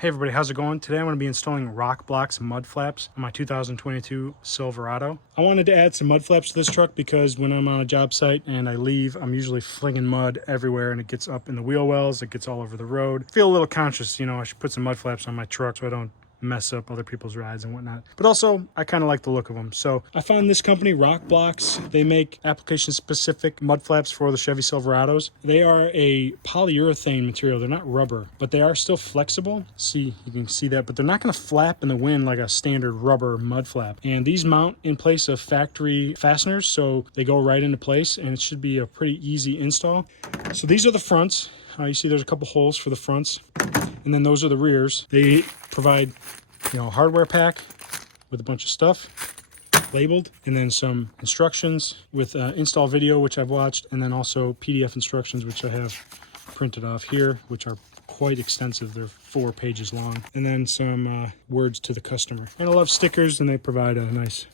Hey everybody, how's it going? Today I'm going to be installing Rokblokz Mudflaps on my 2022 Silverado. I wanted to add some mud flaps to this truck because when I'm on a job site and I leave, I'm usually flinging mud everywhere and it gets up in the wheel wells, it gets all over the road. I feel a little conscious, you know, I should put some mud flaps on my truck so I don't mess up other people's rides and whatnot. But also, I kind of like the look of them. So I found this company, Rokblokz. They make application-specific mud flaps for the Chevy Silverados. They are a polyurethane material. They're not rubber, but they are still flexible. See, you can see that, but they're not going to flap in the wind like a standard rubber mud flap. And these mount in place of factory fasteners, so they go right into place, and it should be a pretty easy install. So these are the fronts. You see there's a couple holes for the fronts, and then those are the rears. They provide, you know, a hardware pack with a bunch of stuff labeled, and then some instructions with install video, which I've watched, and then also PDF instructions, which I have printed off here, which are quite extensive. They're 4 pages long, and then some words to the customer. And I love stickers, and they provide a nice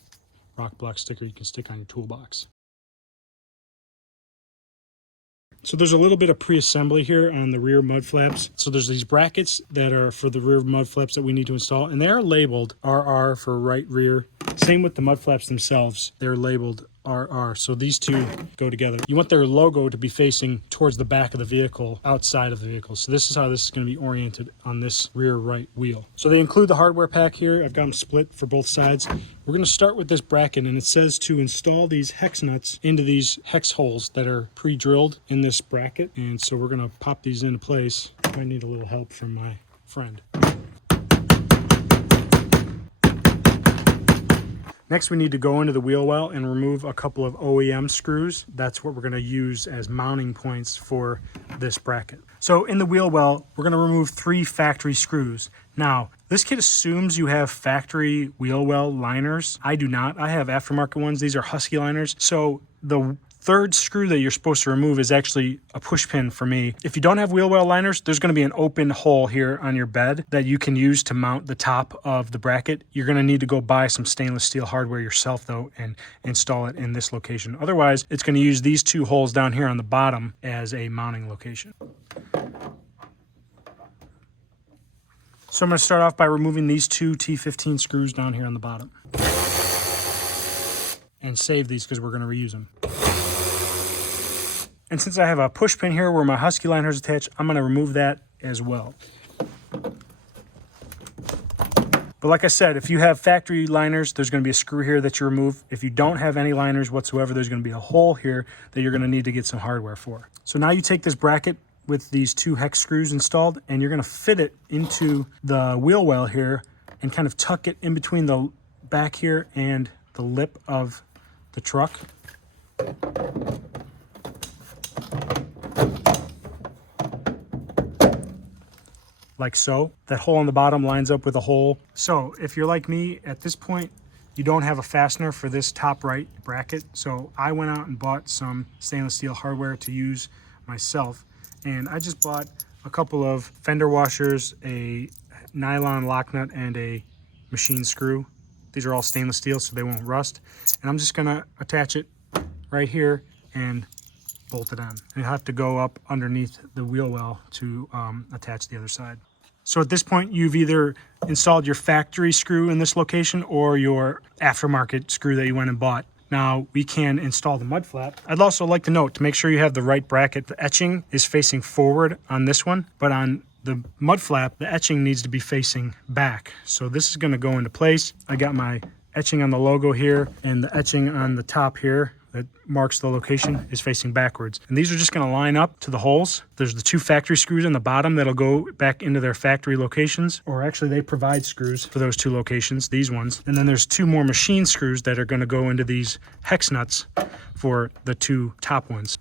Rokblokz sticker you can stick on your toolbox. So there's a little bit of pre-assembly here on the rear mud flaps. So there's these brackets that are for the rear mud flaps that we need to install, and they're labeled RR for right rear. Same with the mud flaps themselves. They're labeled RR. So these two go together. You want their logo to be facing towards the back of the vehicle, outside of the vehicle. So this is how this is going to be oriented on this rear right wheel. So they include the hardware pack here. I've got them split for both sides. We're going to start with this bracket, and it says to install these hex nuts into these hex holes that are pre-drilled in this bracket. And so we're going to pop these into place. I need a little help from my friend. Next, we need to go into the wheel well and remove a couple of OEM screws. That's what we're going to use as mounting points for this bracket. So in the wheel well, we're going to remove 3 factory screws. Now, this kit assumes you have factory wheel well liners. I do not. I have aftermarket ones. These are Husky liners. So the third screw that you're supposed to remove is actually a push pin for me. If you don't have wheel well liners, there's going to be an open hole here on your bed that you can use to mount the top of the bracket. You're going to need to go buy some stainless steel hardware yourself though and install it in this location. Otherwise, it's going to use these 2 holes down here on the bottom as a mounting location. So I'm going to start off by removing these 2 T15 screws down here on the bottom. And save these because we're going to reuse them. And since I have a push pin here where my Husky liner is attached, I'm going to remove that as well. But like I said, if you have factory liners, there's going to be a screw here that you remove. If you don't have any liners whatsoever, there's going to be a hole here that you're going to need to get some hardware for. So now you take this bracket with these 2 hex screws installed, and you're going to fit it into the wheel well here and kind of tuck it in between the back here and the lip of the truck. Like so. That hole on the bottom lines up with a hole. So if you're like me at this point, you don't have a fastener for this top right bracket. So I went out and bought some stainless steel hardware to use myself. And I just bought a couple of fender washers, a nylon lock nut, and a machine screw. These are all stainless steel so they won't rust. And I'm just gonna attach it right here and bolt it on. And you'll have to go up underneath the wheel well to attach the other side. So at this point, you've either installed your factory screw in this location or your aftermarket screw that you went and bought. Now we can install the mud flap. I'd also like to note to make sure you have the right bracket. The etching is facing forward on this one, but on the mud flap, the etching needs to be facing back. So this is going to go into place. I got my etching on the logo here, and the etching on the top here that marks the location is facing backwards. And these are just going to line up to the holes. There's the 2 factory screws on the bottom that'll go back into their factory locations, or actually they provide screws for those 2 locations, these ones. And then there's 2 more machine screws that are going to go into these hex nuts for the 2 top ones.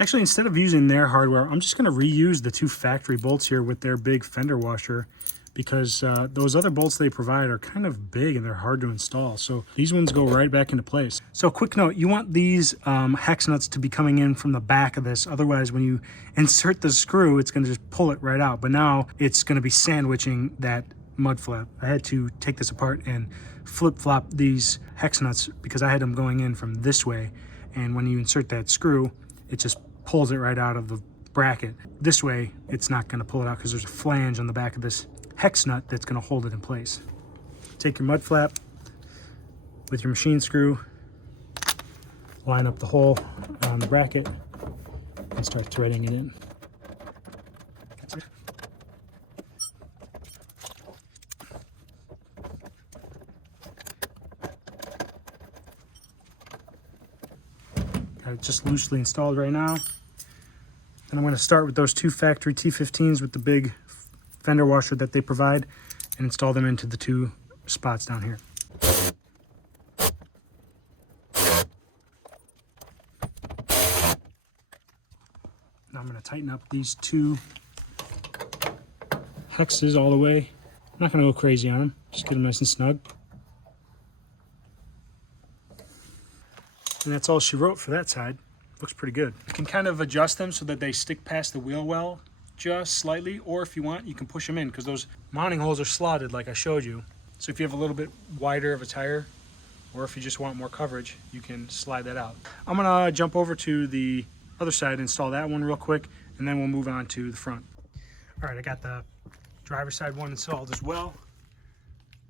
Actually, instead of using their hardware, I'm just going to reuse the 2 factory bolts here with their big fender washer, because those other bolts they provide are kind of big and they're hard to install. So these ones go right back into place. So quick note, you want these hex nuts to be coming in from the back of this. Otherwise, when you insert the screw, it's going to just pull it right out. But now it's going to be sandwiching that mud flap. I had to take this apart and flip-flop these hex nuts because I had them going in from this way. And when you insert that screw, it just pulls it right out of the bracket. This way, it's not going to pull it out because there's a flange on the back of this hex nut that's going to hold it in place. Take your mud flap with your machine screw, line up the hole on the bracket, and start threading it in. Got it just loosely installed right now. And I'm going to start with those two factory T15s with the big fender washer that they provide and install them into the two spots down here. Now I'm going to tighten up these two hexes all the way. I'm not going to go crazy on them, just get them nice and snug. And that's all she wrote for that side. Looks pretty good. You can kind of adjust them so that they stick past the wheel well just slightly, or if you want, you can push them in because those mounting holes are slotted like I showed you. So if you have a little bit wider of a tire, or if you just want more coverage, you can slide that out. I'm gonna jump over to the other side and install that one real quick, and then we'll move on to the front. All right, I got the driver's side one installed as well.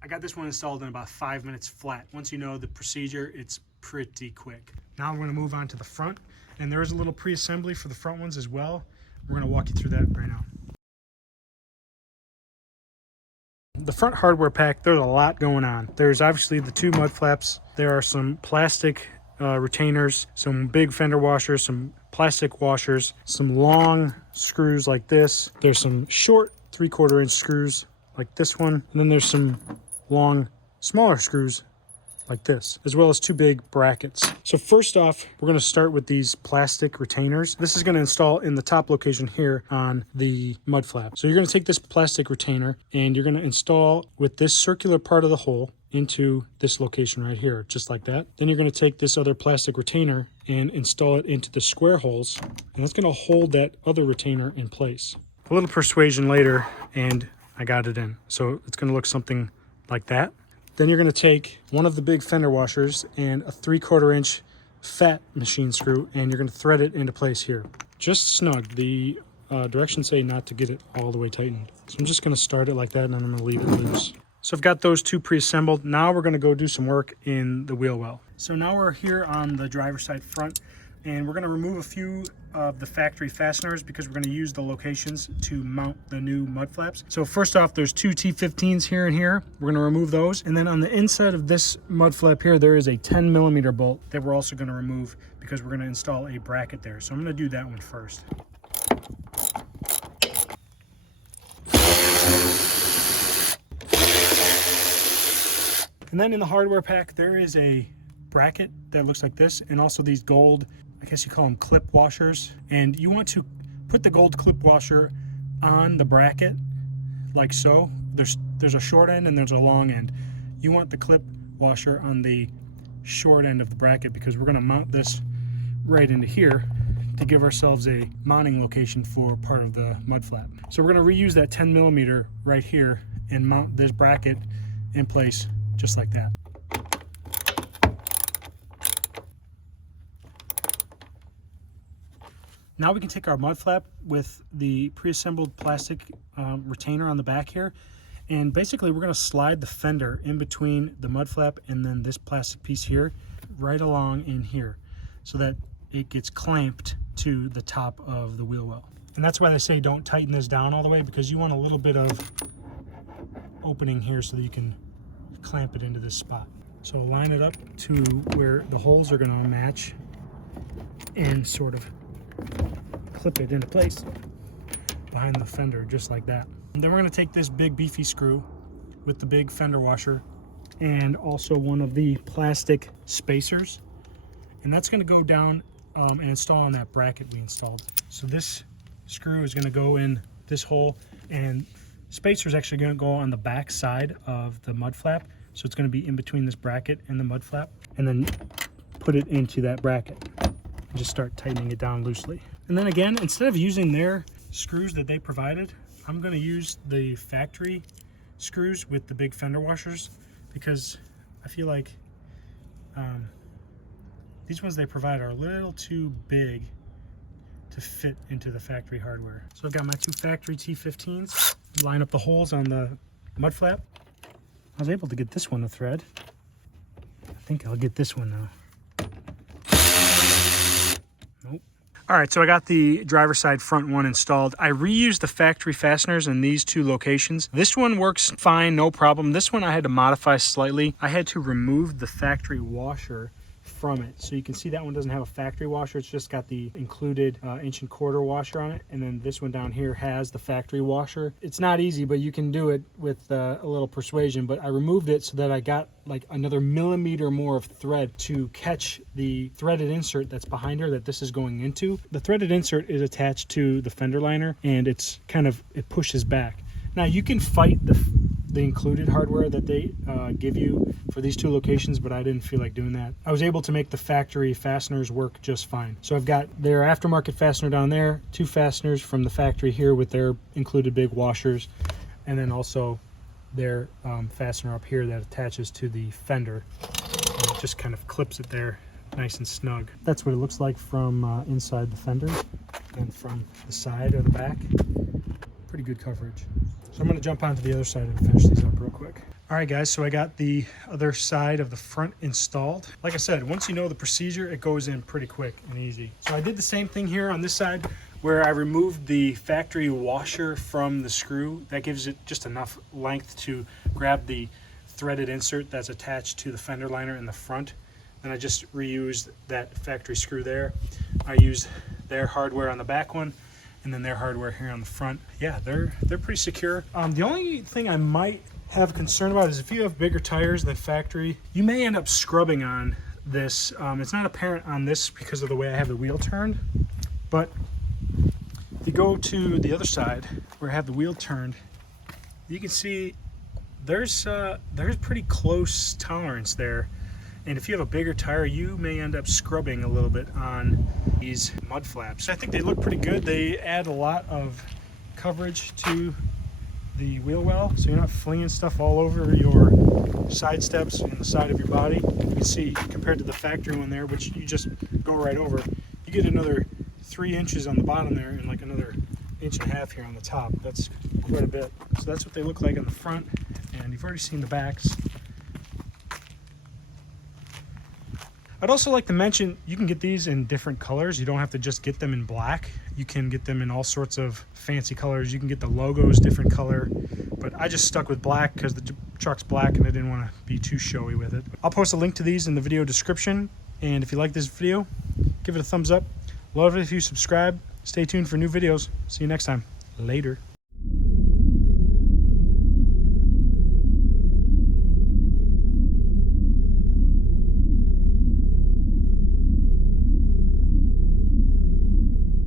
I got this one installed in about 5 minutes flat. Once you know the procedure, it's pretty quick. Now we're gonna move on to the front, and there is a little pre-assembly for the front ones as well. We're gonna walk you through that right now. The front hardware pack, there's a lot going on. There's obviously the two mud flaps. There are some plastic retainers, some big fender washers, some plastic washers, some long screws like this. There's some short 3/4 inch screws like this one. And then there's some long, smaller screws like this, as well as two big brackets. So first off, we're gonna start with these plastic retainers. This is gonna install in the top location here on the mud flap. So you're gonna take this plastic retainer and you're gonna install with this circular part of the hole into this location right here, just like that. Then you're gonna take this other plastic retainer and install it into the square holes, and that's gonna hold that other retainer in place. A little persuasion later, and I got it in. So it's gonna look something like that. Then you're going to take one of the big fender washers and a 3/4 inch fat machine screw, and you're going to thread it into place here. Just snug. The directions say not to get it all the way tightened. So I'm just going to start it like that, and then I'm going to leave it loose. So I've got those two pre-assembled. Now we're going to go do some work in the wheel well. So now we're here on the driver's side front, and we're going to remove a few of the factory fasteners because we're going to use the locations to mount the new mud flaps. So first off, there's two T15s here and here. We're going to remove those. And then on the inside of this mud flap here, there is a 10mm bolt that we're also going to remove because we're going to install a bracket there. So I'm going to do that one first. And then in the hardware pack, there is a bracket that looks like this, and also these gold, I guess you call them clip washers. And you want to put the gold clip washer on the bracket like so. There's a short end and there's a long end. You want the clip washer on the short end of the bracket because we're going to mount this right into here to give ourselves a mounting location for part of the mud flap. So we're going to reuse that 10mm right here and mount this bracket in place just like that. Now we can take our mud flap with the pre-assembled plastic retainer on the back here, and basically we're going to slide the fender in between the mud flap and then this plastic piece here right along in here so that it gets clamped to the top of the wheel well. And that's why they say don't tighten this down all the way, because you want a little bit of opening here so that you can clamp it into this spot. So line it up to where the holes are going to match and sort of clip it into place behind the fender just like that. And then we're going to take this big beefy screw with the big fender washer and also one of the plastic spacers, and that's going to go down and install on that bracket we installed. So this screw is going to go in this hole, and spacer is actually going to go on the back side of the mud flap, so it's going to be in between this bracket and the mud flap, and then put it into that bracket. Just start tightening it down loosely. And then again, instead of using their screws that they provided, I'm going to use the factory screws with the big fender washers, because I feel like these ones they provide are a little too big to fit into the factory hardware. So I've got my two factory T15s. line up the holes on the mud flap. I was able to get this one to thread. I think I'll get this one now. Nope. All right, so I got the driver's side front one installed. I reused the factory fasteners in these two locations. This one works fine, no problem. This one I had to modify slightly. I had to remove the factory washer from it. So you can see that one doesn't have a factory washer. It's just got the included 1.25" washer on it. And then this one down here has the factory washer. It's not easy, but you can do it with a little persuasion. But I removed it so that I got like another millimeter more of thread to catch the threaded insert that's behind her that this is going into. The threaded insert is attached to the fender liner, and it pushes back. Now you can fight the included hardware that they give you for these two locations, but I didn't feel like doing that. I was able to make the factory fasteners work just fine. So I've got their aftermarket fastener down there, 2 fasteners from the factory here with their included big washers, and then also their fastener up here that attaches to the fender. And it just kind of clips it there nice and snug. That's what it looks like from inside the fender and from the side or the back. Pretty good coverage. So I'm going to jump onto the other side and finish these up real quick. All right, guys, so I got the other side of the front installed. Like I said, once you know the procedure, it goes in pretty quick and easy. So I did the same thing here on this side where I removed the factory washer from the screw. That gives it just enough length to grab the threaded insert that's attached to the fender liner in the front. Then I just reused that factory screw there. I used their hardware on the back one, and then their hardware here on the front. Yeah, they're pretty secure. The only thing I might have concern about is if you have bigger tires than factory, you may end up scrubbing on this. It's not apparent on this because of the way I have the wheel turned, but if you go to the other side where I have the wheel turned, you can see there's pretty close tolerance there. And if you have a bigger tire, you may end up scrubbing a little bit on these mud flaps. I think they look pretty good. They add a lot of coverage to the wheel well, so you're not flinging stuff all over your side steps and the side of your body. You can see compared to the factory one there, which you just go right over, you get another 3 inches on the bottom there and like another 1.5 inches here on the top. That's quite a bit. So that's what they look like on the front, and you've already seen the backs. I'd also like to mention you can get these in different colors. You don't have to just get them in black. You can get them in all sorts of fancy colors. You can get the logos different color, but I just stuck with black because the truck's black and I didn't want to be too showy with it. I'll post a link to these in the video description, and if you like this video, give it a thumbs up. Love it if you subscribe. Stay tuned for new videos. See you next time. Later.